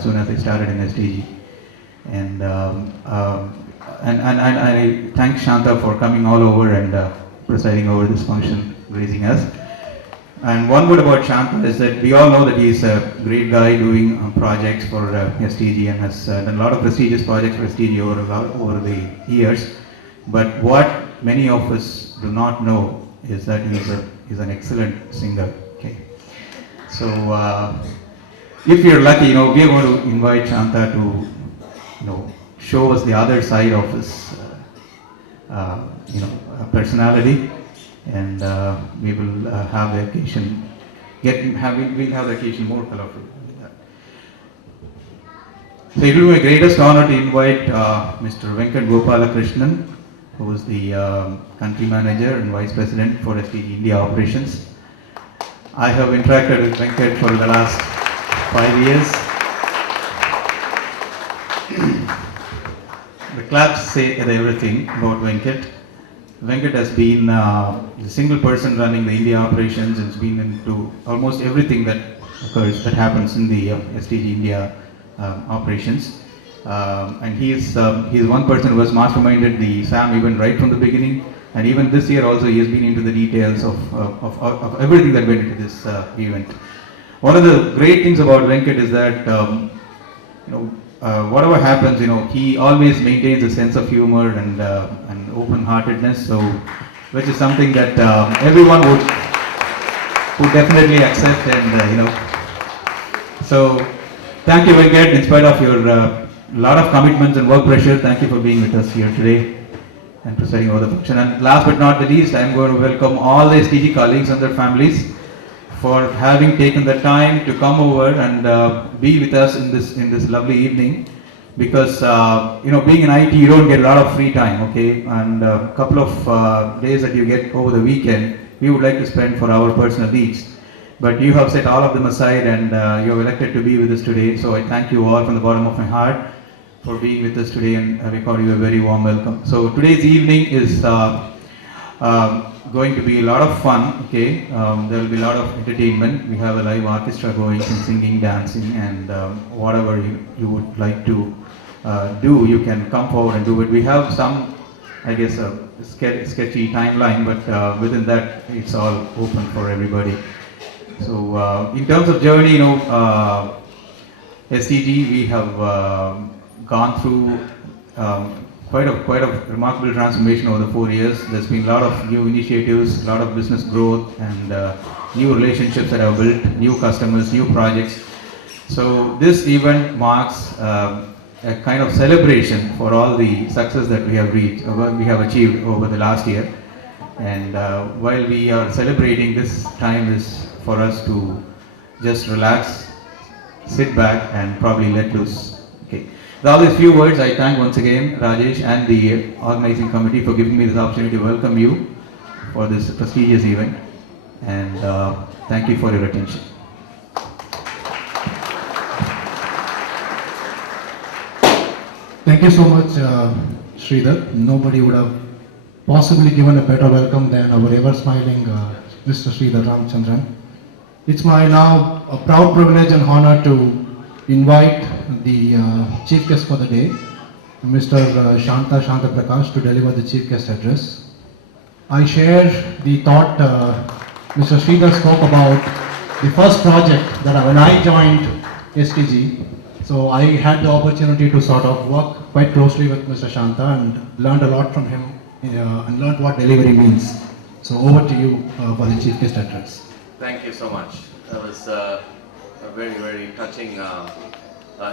soon as I started in STG. And, and I thank Shanta for coming all over and presiding over this function, raising us. And one word about Shanta is that we all know that he's a great guy doing projects for STG and has done a lot of prestigious projects for STG over the years. But what many of us do not know is that he's an excellent singer. Okay, so if you're lucky, we are going to invite Shanta to, show us the other side of his, personality, and we will have the occasion, we'll have the occasion more colorful. So it will be my greatest honor to invite Mr. Venkat Gopalakrishnan, who is the country manager and vice president for STG India operations. I have interacted with Venkat for the last 5 years. The clubs say everything about Venkat. Venkat has been the single person running the India operations and has been into almost everything that happens in the STG India operations. And he is one person who has masterminded the SAM event right from the beginning. And even this year also he has been into the details of everything that went into this event. One of the great things about Venkat is that whatever happens, he always maintains a sense of humor and open-heartedness. So, which is something that everyone would definitely accept. And so thank you, Venkat. In spite of your lot of commitments and work pressure, thank you for being with us here today and presiding over the function. And last but not the least, I am going to welcome all the STG colleagues and their families for having taken the time to come over and be with us in this lovely evening, because being in IT, you don't get a lot of free time, okay, and a couple of days that you get over the weekend we would like to spend for our personal needs, but you have set all of them aside and you have elected to be with us today. So I thank you all from the bottom of my heart for being with us today, and I record you a very warm welcome. So today's evening is going to be a lot of fun, okay. There will be a lot of entertainment. We have a live orchestra going and singing, dancing, and whatever you would like to do, you can come forward and do it. We have some, I guess, a sketchy timeline, but within that it's all open for everybody. So in terms of journey, STG, we have gone through quite a remarkable transformation over the 4 years. There's been a lot of new initiatives, a lot of business growth, and new relationships that have built, new customers, new projects. So this event marks a kind of celebration for all the success that we have achieved over the last year. And while we are celebrating, this time is for us to just relax, sit back, and probably let loose. Okay. With all these few words, I thank once again Rajesh and the organizing committee for giving me this opportunity to welcome you for this prestigious event, and thank you for your attention. Thank you so much, Sridhar. Nobody would have possibly given a better welcome than our ever-smiling Mr. Sridhar Ramchandran. It's my now a proud privilege and honor to invite the chief guest for the day, Mr. Shanta Prakash, to deliver the chief guest address. I share the thought Mr. Sridhar spoke about the first project that when I joined STG. So I had the opportunity to sort of work quite closely with Mr. Shanta and learned a lot from him and learned what delivery means. So over to you for the chief guest address. Thank you so much. That was a very, very touching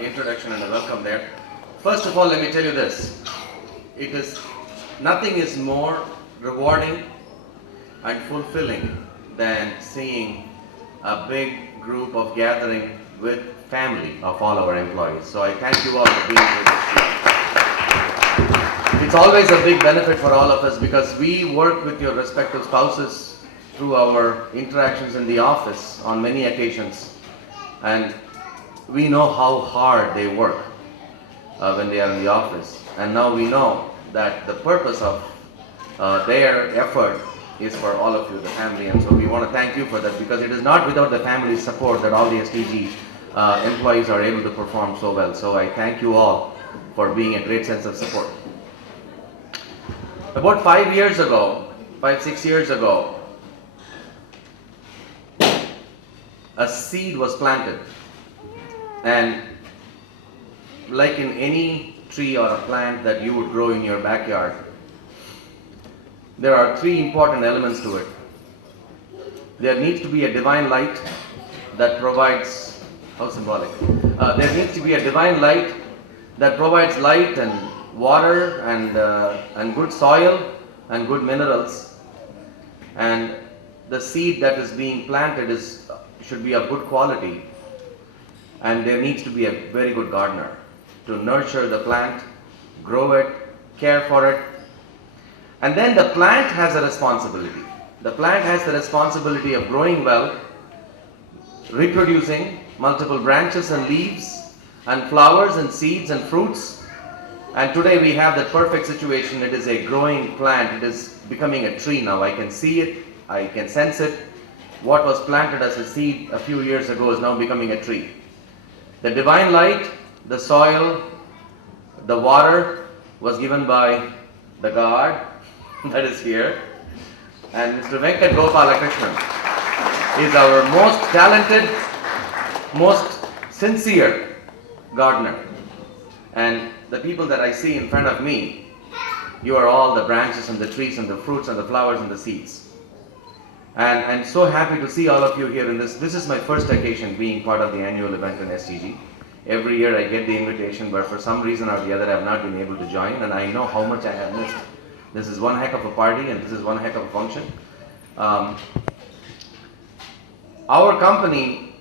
introduction and a welcome there. First of all, let me tell you this. Nothing is more rewarding and fulfilling than seeing a big group of gathering with family of all our employees. So I thank you all for being with us here. It's always a big benefit for all of us because we work with your respective spouses through our interactions in the office on many occasions, and we know how hard they work when they are in the office, and now we know that the purpose of their effort is for all of you, the family, and so we want to thank you for that, because it is not without the family's support that all the STG employees are able to perform so well. So I thank you all for being a great sense of support. About 5 years ago, 5-6 years ago, a seed was planted, and like in any tree or a plant that you would grow in your backyard, there are 3 important elements to it. There needs to be a divine light that provides, how symbolic, there needs to be a divine light that provides light and water and good soil and good minerals, and the seed that is being planted should be of good quality, and there needs to be a very good gardener to nurture the plant, grow it, care for it. And then the plant has a responsibility. The plant has the responsibility of growing well, reproducing multiple branches and leaves and flowers and seeds and fruits. And today we have that perfect situation. It is a growing plant. It is becoming a tree now. I can see it. I can sense it. What was planted as a seed a few years ago is now becoming a tree. The divine light, the soil, the water was given by the God that is here. And Mr. Venkat Gopalakrishnan is our most talented, most sincere gardener. And the people that I see in front of me, you are all the branches and the trees and the fruits and the flowers and the seeds. And I'm so happy to see all of you here in this. This is my first occasion being part of the annual event in STG. Every year I get the invitation, but for some reason or the other I have not been able to join, and I know how much I have missed. This is one heck of a party, and this is one heck of a function. Our company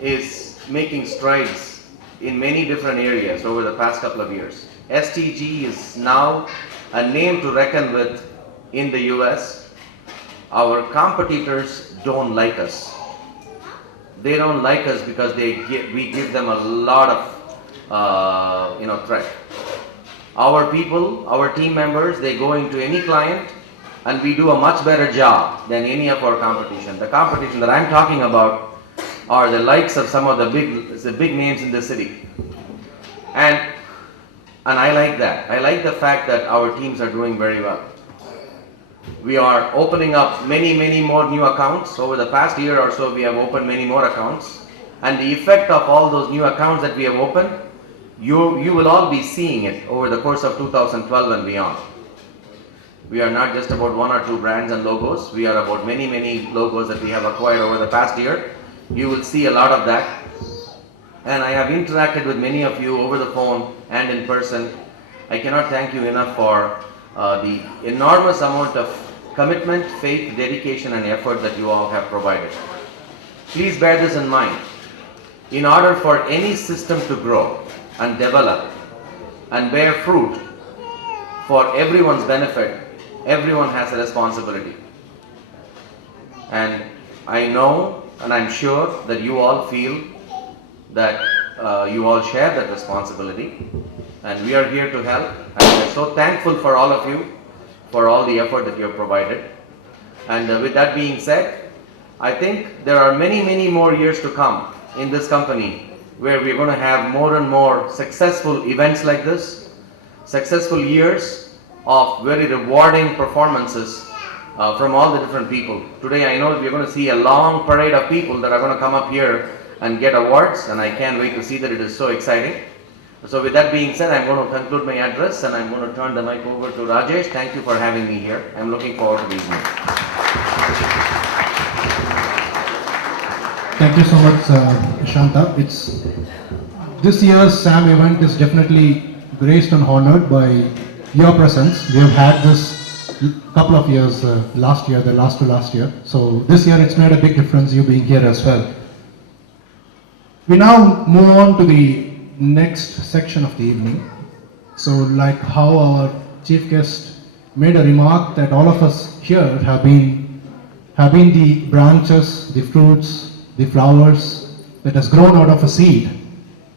is making strides in many different areas over the past couple of years. STG is now a name to reckon with in the US. Our competitors don't like us. They don't like us because we give them a lot of threat. Our people, our team members, they go into any client and we do a much better job than any of our competition. The competition that I'm talking about are the likes of some of the big names in the city. And I like that. I like the fact that our teams are doing very well. We are opening up many more new accounts. Over the past year or so, we have opened many more accounts. And the effect of all those new accounts that we have opened, you will all be seeing it over the course of 2012 and beyond. We are not just about 1 or 2 brands and logos. We are about many logos that we have acquired over the past year. You will see a lot of that. And I have interacted with many of you over the phone and in person. I cannot thank you enough for the enormous amount of commitment, faith, dedication and effort that you all have provided. Please bear this in mind. In order for any system to grow and develop and bear fruit for everyone's benefit, everyone has a responsibility. And I know and I'm sure that you all feel that you all share that responsibility, and we are here to help, and we are so thankful for all of you for all the effort that you have provided. And with that being said, I think there are many more years to come in this company where we're going to have more and more successful events like this, successful years of very rewarding performances from all the different people. Today I know we're going to see a long parade of people that are going to come up here and get awards, and I can't wait to see that. It is so exciting. So with that being said, I'm going to conclude my address and I'm going to turn the mic over to Rajesh. Thank you for having me here. I'm looking forward to the evening. Thank you so much, Shanta. This year's SAM event is definitely graced and honored by your presence. We have had this couple of years, last year, the last to last year. So this year it's made a big difference you being here as well. We now move on to the next section of the evening. So like how our chief guest made a remark that all of us here have been the branches, the fruits, the flowers that has grown out of a seed.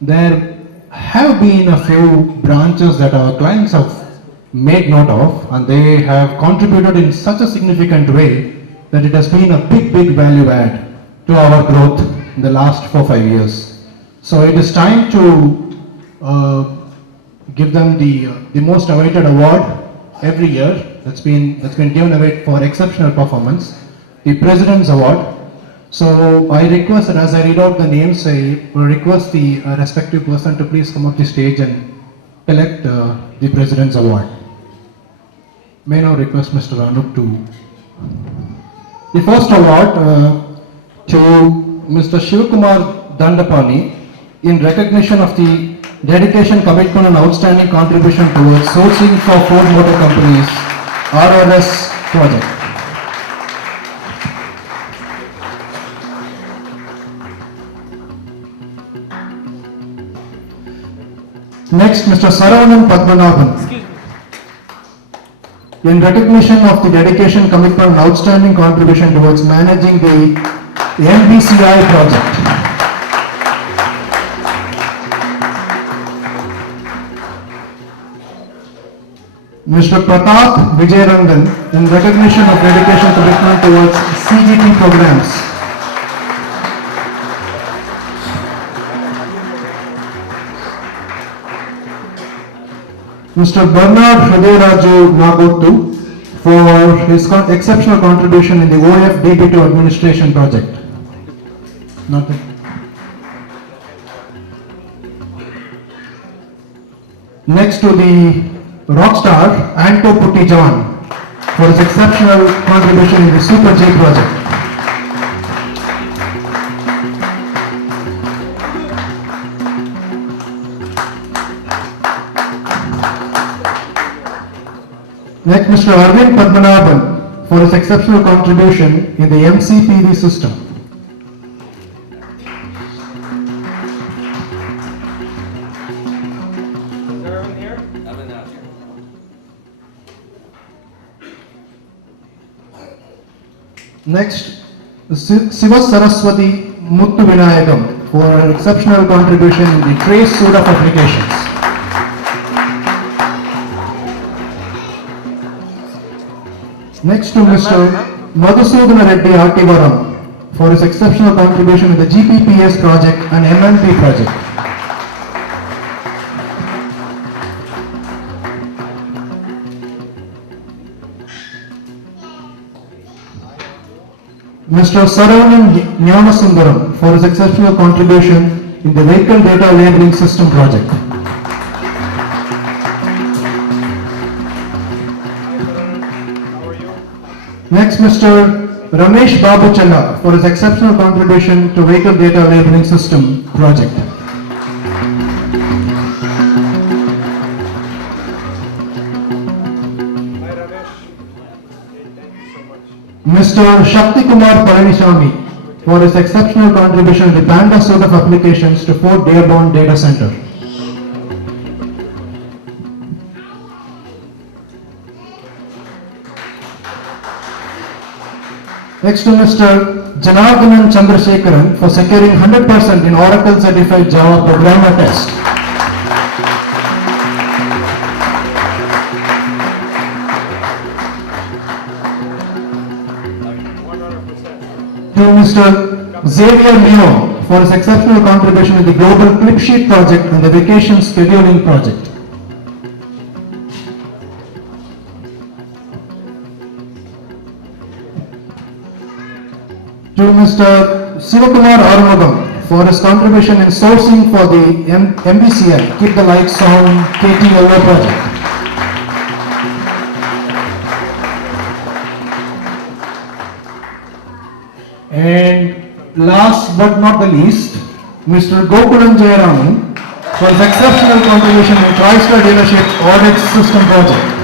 There have been a few branches that our clients have made note of, and they have contributed in such a significant way that it has been a big value add to our growth in the last 4-5 years. So it is time to give them the most awaited award every year that's been given away for exceptional performance, the President's Award. So I request that as I read out the names, I will request the respective person to please come up the stage and collect the President's Award. May now request Mr. Anup to. The first award to Mr. Shivkumar Dandapani in recognition of the dedication, commitment and outstanding contribution towards sourcing for Ford Motor Company's RRS project. Next, Mr. Saravanan Padmanabhan. In recognition of the dedication, commitment and outstanding contribution towards managing the MBCI project. Mr. Pratap Vijayarangan in recognition of dedication, commitment towards CGT programs. Mr. Bernard Hridayaraju Nagottu for his exceptional contribution in the OF DB2 administration project. Nothing. Next to the rockstar Anto Putti John for his exceptional contribution in the Super J project. Next, Mr. Arvind Padmanabhan for his exceptional contribution in the MCPV system. Is everyone here? Next, Siva Saraswati Muttu Vinayagam for her exceptional contribution in the trace suite of applications. Next to Mr. Madhusudana Reddy Artivaram for his exceptional contribution in the GPPS project and MNP project. Mr. Saravanan Nyanasundaram for his exceptional contribution in the vehicle data labeling system project. Next, Mr. Ramesh Babu Challa for his exceptional contribution to vehicle data labeling system project. Hi Ramesh. Thank you so much. Mr. Shakti Kumar Palaniswamy for his exceptional contribution to the Panda suite of applications to Fort Dearborn Data Center. Next to Mr. Janardhanan Chandrasekharan for securing 100% in Oracle Certified Java Programmer Test. To Mr. Xavier Leo for his exceptional contribution in the Global Clip Sheet project and the Vacation Scheduling project. To Mr. Sivakumar Arumagam for his contribution in sourcing for the MBCI Keep the Lights On KTLO project. And last but not the least, Mr. Gokulam Jayaraman for his exceptional contribution in TriStar Dealership Audit System project.